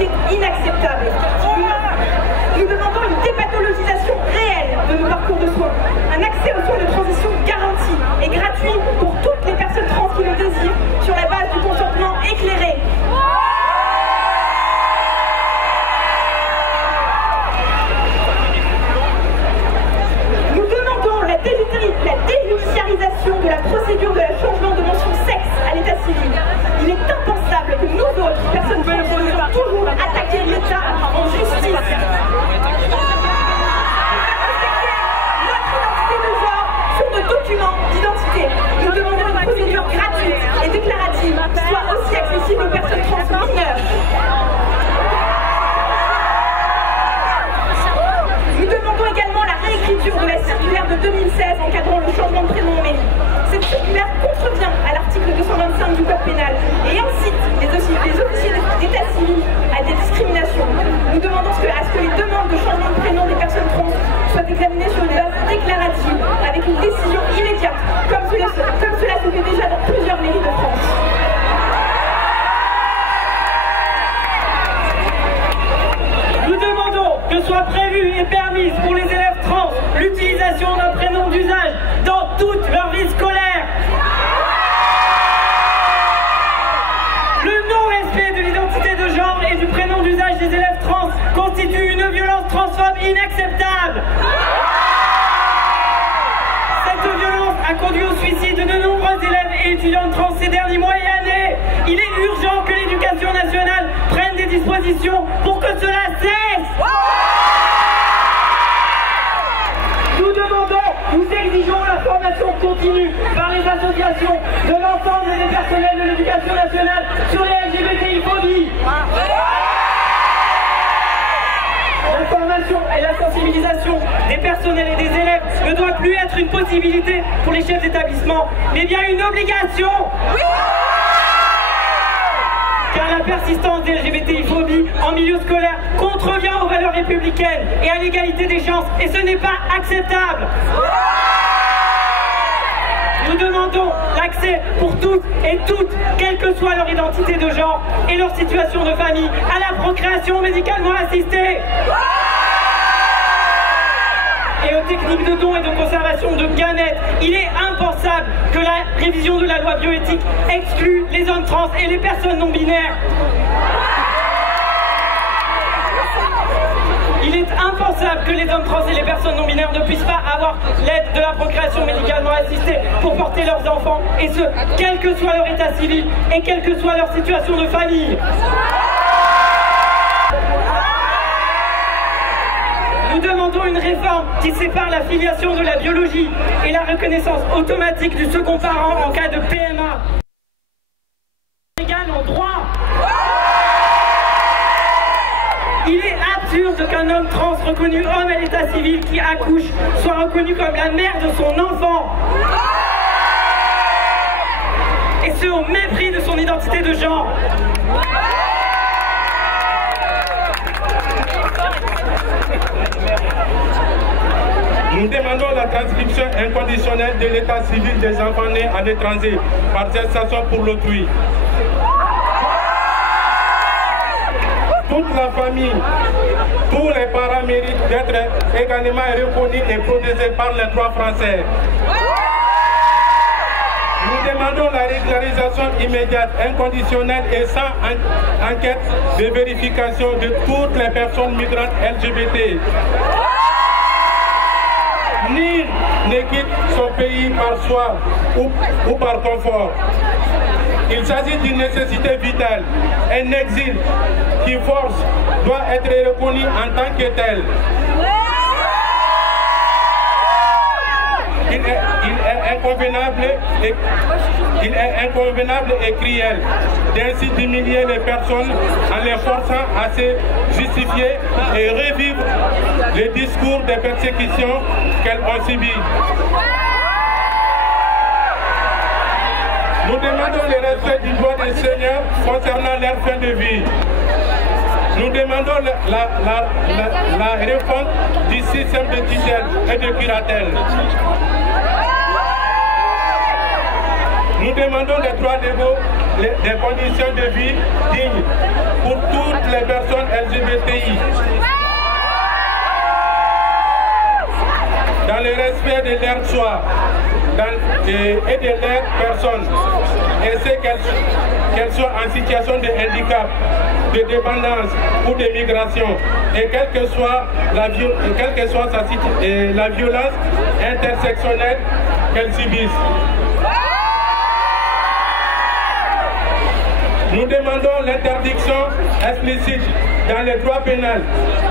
qui est inacceptable. Nous demandons une dépathologisation réelle de nos parcours de soins, un accès aux soins de transition garanti et gratuit pour toutes les personnes trans qui le désirent, sur la base du consentement éclairé. Nous demandons la déjudiciarisation de la procédure de la changement de mention sexe à l'état civil. Il est impensable que nous autres, personnes trans, soyons toujours attaquer l'État en justice. Documents d'identité. Nous demandons une procédure gratuite et déclarative qui soit aussi accessible aux personnes trans mineures. Nous demandons également la réécriture de la circulaire de 2016 encadrant le changement de prénom en mairie. Cette circulaire contrevient à l'article 225 du Code pénal et incite les officiers d'état civil à des discriminations. Nous demandons à ce que les demandes de changement de prénom des personnes trans soient examinées sur une base déclarative avec une décision immédiate, comme cela se fait déjà dans plusieurs mairies de France. Nous demandons que soit prévue et permise pour les élèves trans l'utilisation d'un prénom d'usage dans toute leur vie scolaire. Le non-respect de l'identité de genre et du prénom d'usage des élèves trans constitue une violence transphobe inacceptable. Cette violence a conduit au suicide de nombreux élèves et étudiants trans ces derniers mois et années. Il est urgent que l'éducation nationale prenne des dispositions pour que cela cesse. Nous demandons, nous exigeons la formation continue par les associations de l'ensemble des personnels de l'éducation nationale sur les LGBTI-phobies. La formation et la sensibilisation des personnels et des élèves ne doit plus être une possibilité pour les chefs d'établissement, mais bien une obligation. Car la persistance des LGBTI-phobies en milieu scolaire contrevient aux valeurs républicaines et à l'égalité des chances, et ce n'est pas acceptable. Nous demandons l'accès pour toutes et toutes, quelle que soit leur identité de genre et leur situation de famille, à la procréation médicalement assistée. Et aux techniques de don et de conservation de gamètes. Il est impensable que la révision de la loi bioéthique exclue les hommes trans et les personnes non binaires. Il est impensable que les hommes trans et les personnes non binaires ne puissent pas avoir l'aide de la procréation médicalement assistée pour porter leurs enfants, et ce, quel que soit leur état civil et quelle que soit leur situation de famille. Nous demandons une réforme qui sépare la filiation de la biologie et la reconnaissance automatique du second parent en cas de PMA. Égal en droit. Il est absurde qu'un homme trans reconnu homme à l'état civil qui accouche soit reconnu comme la mère de son enfant. Et ce, au mépris de son identité de genre. Nous demandons la transcription inconditionnelle de l'état civil des enfants nés à l'étranger par gestation pour l'autrui. Toute la famille, tous les parents méritent d'être également reconnus et protégés par les droits français. Nous demandons la régularisation immédiate, inconditionnelle et sans enquête de vérification de toutes les personnes migrantes LGBT. Nul ne quitte son pays par choix ou par confort. Il s'agit d'une nécessité vitale. Un exil qui force doit être reconnu en tant que tel. Il est inconvenable et cruel d'ainsi d'humilier les personnes en les forçant à se justifier et revivre les discours de persécution qu'elles ont subis. Nous demandons le respect du droit des seigneurs concernant leur fin de vie. Nous demandons la réforme du système de tutelle et de curatelle. Nous demandons des droits légaux, des conditions de vie dignes pour toutes les personnes LGBTI. Dans le respect de leurs choix et de leurs personnes, et c'est qu'elles soient en situation de handicap, de dépendance ou de migration, et quelle que soit la violence intersectionnelle qu'elles subissent. Nous demandons l'interdiction explicite dans le droit pénal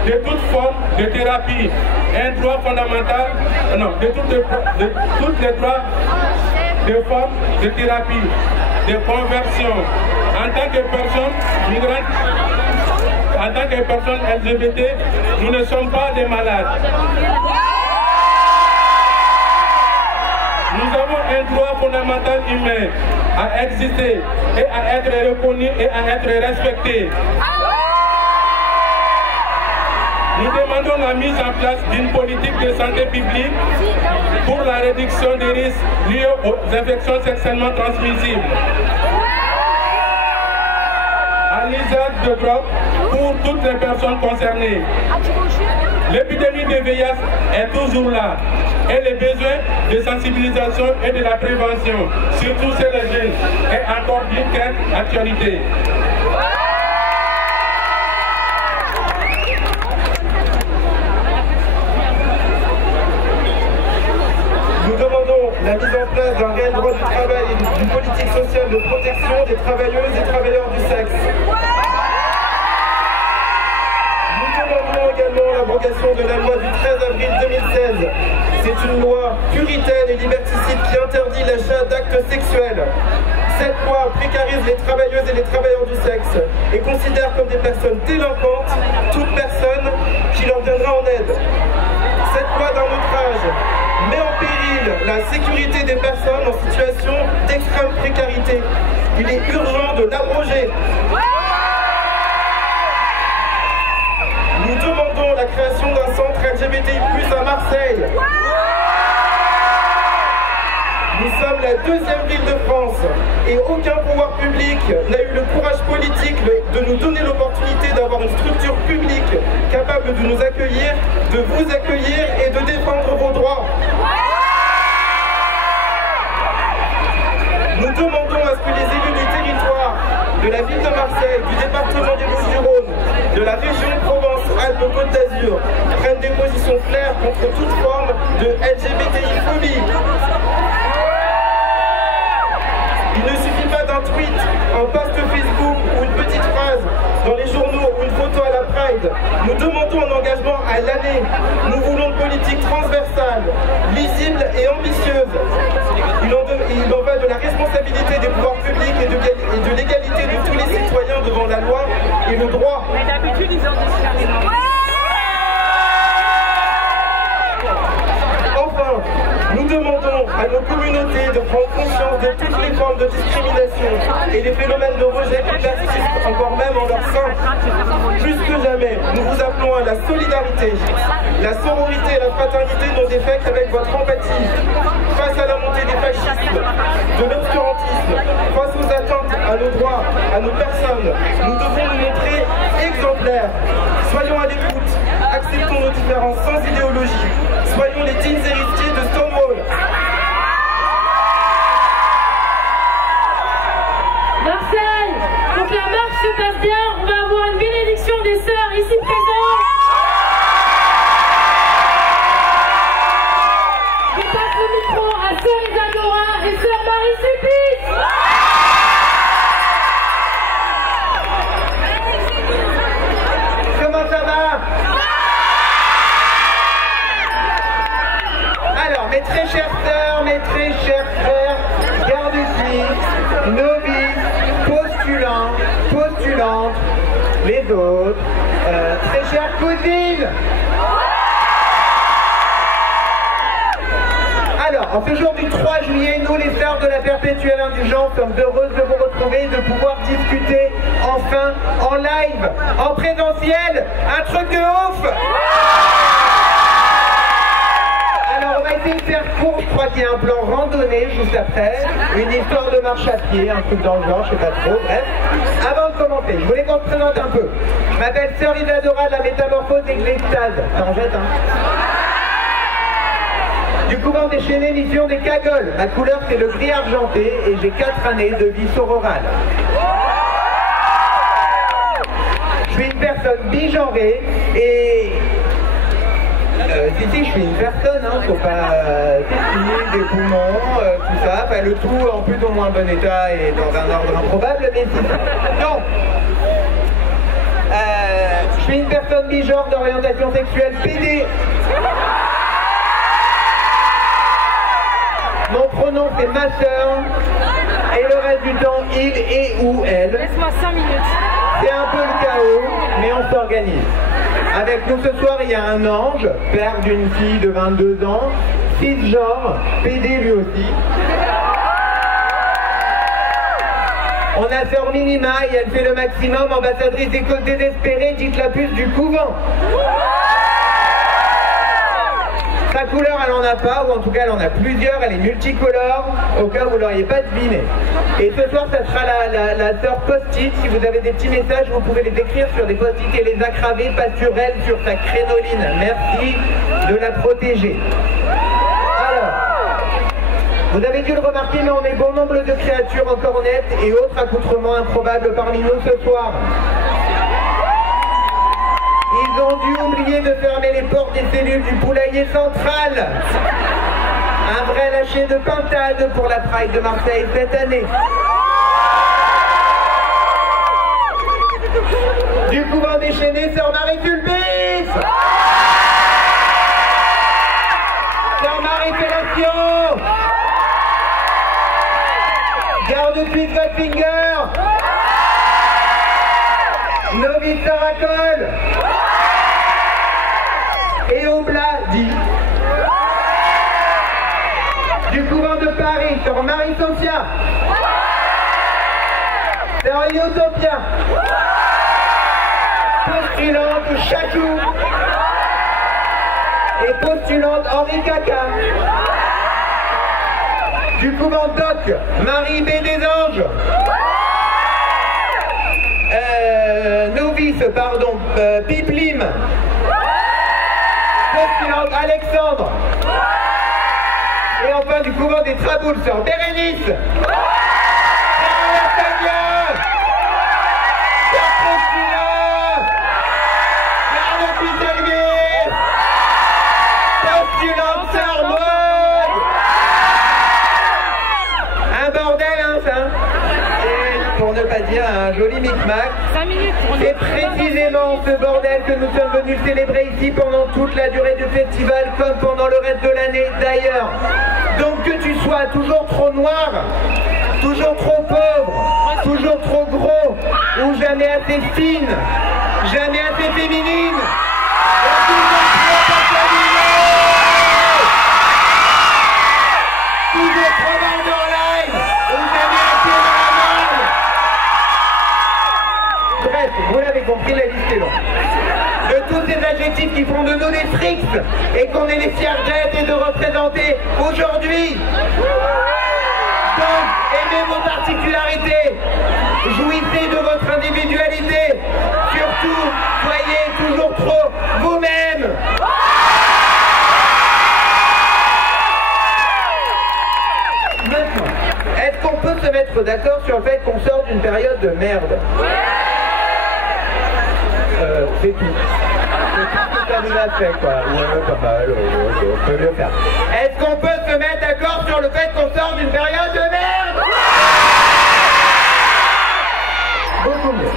de toute forme de thérapie, un droit fondamental, de toutes les droits de forme de thérapie, de conversion. En tant que personne migrante, en tant que personne LGBT, nous ne sommes pas des malades. Nous avons un droit fondamental humain à exister et à être reconnu et à être respecté. Nous demandons la mise en place d'une politique de santé publique pour la réduction des risques liés aux infections sexuellement transmissibles, à l'usage de drogue pour toutes les personnes concernées. L'épidémie de VIH est toujours là et le besoin de sensibilisation et de la prévention, surtout chez les jeunes, est encore d'une grande actualité. Nous demandons la mise en place d'un réel droit du travail et d'une politique sociale de protection des travailleuses et travailleurs du sexe. Nous demandons également l'abrogation de la loi du 13 avril 2016. C'est une loi puritaine et liberticide qui interdit l'achat d'actes sexuels. Cette loi précarise les travailleuses et les travailleurs du sexe et considère comme des personnes délinquantes toute personne qui leur viendra en aide. Cette loi d'un autre âge met en péril la sécurité des personnes en situation d'extrême précarité. Il est urgent de l'abroger. Nous demandons la création d'un centre LGBTI+ à Marseille. Nous sommes la deuxième ville de France et aucun pouvoir public n'a eu le courage politique de nous donner l'opportunité d'avoir une structure publique capable de nous accueillir, de vous accueillir et de défendre vos droits. Nous demandons à ce que les élus du territoire, de la ville de Marseille, du département des Bouches-du-Rhône, de la région Provence-Alpes-Côte d'Azur prennent des positions claires contre toute forme de LGBTI-phobie. Il ne suffit pas d'un tweet, un post Facebook ou une petite phrase dans les journaux ou une photo à la Pride. Nous demandons un engagement à l'année. Nous voulons une politique transversale, lisible et ambitieuse. Il en va de la responsabilité des pouvoirs publics et de l'égalité de tous les citoyens devant la loi et le droit. Mais d'habitude, ils ont dit Enfin, nous demandons à nos communautés de prendre conscience de toutes les formes de discrimination et les phénomènes de rejet qui persistent encore même en leur sein. Plus que jamais, nous vous appelons à la solidarité. La sororité et la fraternité n'ont d'effet qu'avec votre empathie. Face à la montée des fascismes, de l'obscurantisme, face aux atteintes à nos droits, à nos personnes, nous devons nous montrer exemplaires. Soyons à l'écoute, acceptons nos différences sans idéologie. Soyons les dignes héritiers de Stonewall. Marseille, pour que la marche se passe bien, on va avoir une bénédiction des sœurs ici présentes. Je passe le micro à sœur Isadora et sœur Marie-Sulpice. Comment ça va? Alors, mes très chères sœurs, mes très chers frères, gardes ici, novices, postulants, postulantes, les autres, très chères cousines. Alors, en ce jour du 3 juillet, nous, les sœurs de la perpétuelle indulgence, sommes heureuses de vous retrouver, de pouvoir discuter enfin en live, en présentiel, un truc de ouf. Alors, on va essayer de faire court, je crois qu'il y a un plan randonnée juste après, une histoire de marche à pied, un truc dans le genre, je sais pas trop, bref. Avant de commencer, je voulais qu'on se présente un peu. Je m'appelle Sœur Isadora de la Métamorphose et de l'Extase. T'en jettes, hein? Du couvent déchaîné, mission des cagoles. Ma couleur c'est le gris argenté et j'ai 4 années de vie sororale. Je suis une personne bigenrée et... si, je suis une personne, hein, faut pas tester des poumons, tout ça, enfin, le tout en plus au moins bon état et dans un ordre improbable, mais si. Non. Je suis une personne bigenre d'orientation sexuelle PD. Mon pronom c'est ma sœur et le reste du temps il et ou elle. Laisse-moi 5 minutes. C'est un peu le chaos, mais on s'organise. Avec nous ce soir, il y a un ange, père d'une fille de 22 ans, cisgenre, PD lui aussi. On a sœur Minima et elle fait le maximum, ambassadrice des causes désespérées, dites la puce du couvent. Sa couleur, elle en a pas, ou en tout cas elle en a plusieurs, elle est multicolore, au cas où vous l'auriez pas deviné. Et ce soir, ça sera la sœur post-it. Si vous avez des petits messages, vous pouvez les écrire sur des post-it et les aggraver, pas sur elle, sur sa crénoline. Merci de la protéger. Alors, vous avez dû le remarquer, mais on est bon nombre de créatures en cornette et autres accoutrements improbables parmi nous ce soir. Ils ont dû oublier de fermer les portes des cellules du poulailler central. Un vrai lâcher de pintade pour la Pride de Marseille cette année. Du couvent déchaîné, sœur Marie-Fulbis. Sœur Marie-Fellation. Garde-suite Godfinger. Novice Saracol. Et Obladi. Du couvent de Paris, sœur Marie-Sophia. Sœur Iotopia. Postulante Chachou. Et postulante Henri Caca. Du couvent Doc, Marie B des Anges. Novice, pardon, Piplim. Postulante Alexandre. Et enfin du couvent des Traboules, sœur Bérénice. Sœur Lasagna. Sœur Priscilla. Sœur Lopis Elvis. Postulante sœur Maud. Un bordel, hein, ça. Et pour ne pas dire un joli micmac. 5 minutes. C'est précisément ce bordel que nous sommes venus célébrer ici pendant toute la durée du festival, comme pendant le reste de l'année d'ailleurs. Donc que tu sois toujours trop noir, toujours trop pauvre, toujours trop gros, ou jamais assez fine, jamais assez féminine, ou toujours trop passionnée, toujours trop borderline, ou jamais assez dans la merde. Bref, vous l'avez compris, la liste est longue. De tous ces adjectifs qui font de nous des frics et qu'on est les fiers d'être et de représenter aujourd'hui. Donc, aimez vos particularités, jouissez de votre individualité, surtout, soyez toujours trop vous-même. Maintenant, est-ce qu'on peut se mettre d'accord sur le fait qu'on sort d'une période de merde? C'est tout. C'est tout ce que ça nous a fait, quoi. Ouais, pas mal, on peut mieux faire. Est-ce qu'on peut se mettre d'accord sur le fait qu'on sort d'une période de merde? Beaucoup mieux.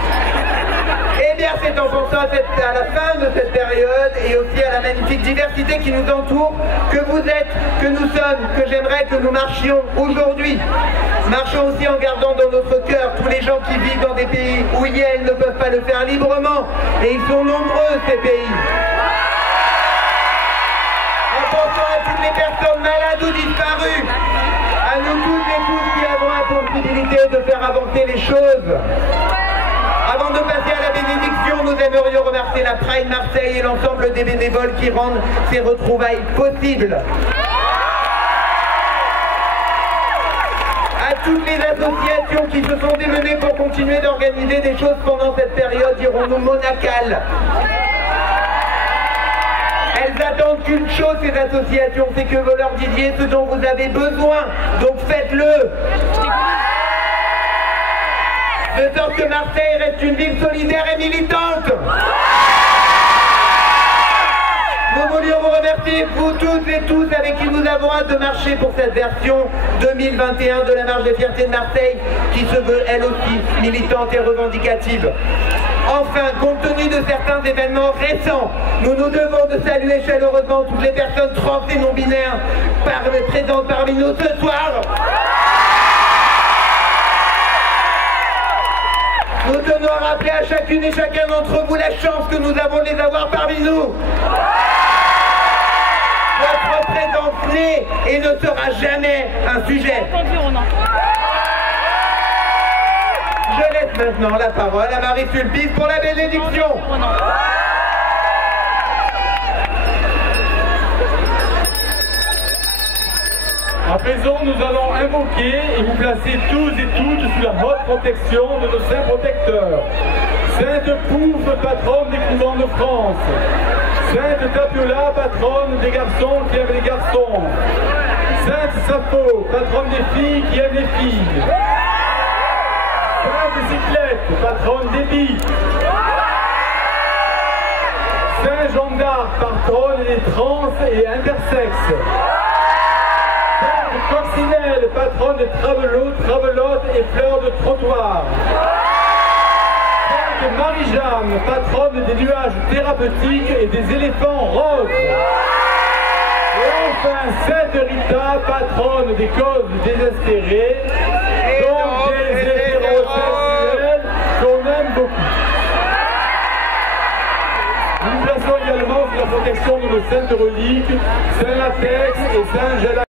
Eh bien, c'est en pensant à la fin de cette période et aussi à la magnifique diversité qui nous entoure, que vous êtes, que nous sommes, que j'aimerais que nous marchions aujourd'hui. Marchons aussi en gardant dans notre cœur tous les gens qui vivent dans des pays où ils ne peuvent pas le faire librement. Et ils sont nombreux, ces pays. En pensant à toutes les personnes malades ou disparues, à nous toutes et tous qui avons la possibilité de faire avancer les choses. Avant de passer à la bénédiction, nous aimerions remercier la Pride Marseille et l'ensemble des bénévoles qui rendent ces retrouvailles possibles. toutes les associations qui se sont démenées pour continuer d'organiser des choses pendant cette période, dirons-nous, monacale. Elles attendent qu'une chose, ces associations, c'est que vous leur disiez ce dont vous avez besoin. Donc faites-le. De sorte que Marseille reste une ville solidaire et militante. Nous voulions vous remercier, vous toutes et tous avec qui nous avons hâte de marcher pour cette version 2021 de la Marche des Fiertés de Marseille, qui se veut elle aussi militante et revendicative. Enfin, compte tenu de certains événements récents, nous nous devons de saluer chaleureusement toutes les personnes trans et non-binaires présentes parmi nous ce soir. Nous tenons à rappeler à chacune et chacun d'entre vous la chance que nous avons de les avoir parmi nous. Votre présence n'est et ne sera jamais un sujet. Je laisse maintenant la parole à Marie-Sulpice pour la bénédiction. À présent, nous allons invoquer et vous placer tous et toutes sous la haute protection de nos saints protecteurs. Sainte Pouffe, patronne des couvents de France. Sainte Tapiola, patronne des garçons qui aiment les garçons. Sainte Sappho, patronne des filles qui aiment les filles. Sainte Cyclette, patronne des billes. Saint Jean d'Arc, patronne des trans et intersexes. Sainte Coccinelle, patronne des travelotes et fleurs de trottoir. Sainte Marie-Jeanne, patronne des nuages thérapeutiques et des éléphants roses. Et enfin, Sainte Rita, patronne des causes désespérées, donc des hétérosexuels qu'on aime beaucoup. Nous nous plaçons également sous la protection de nos saintes reliques, Saint Latex et Saint Gela.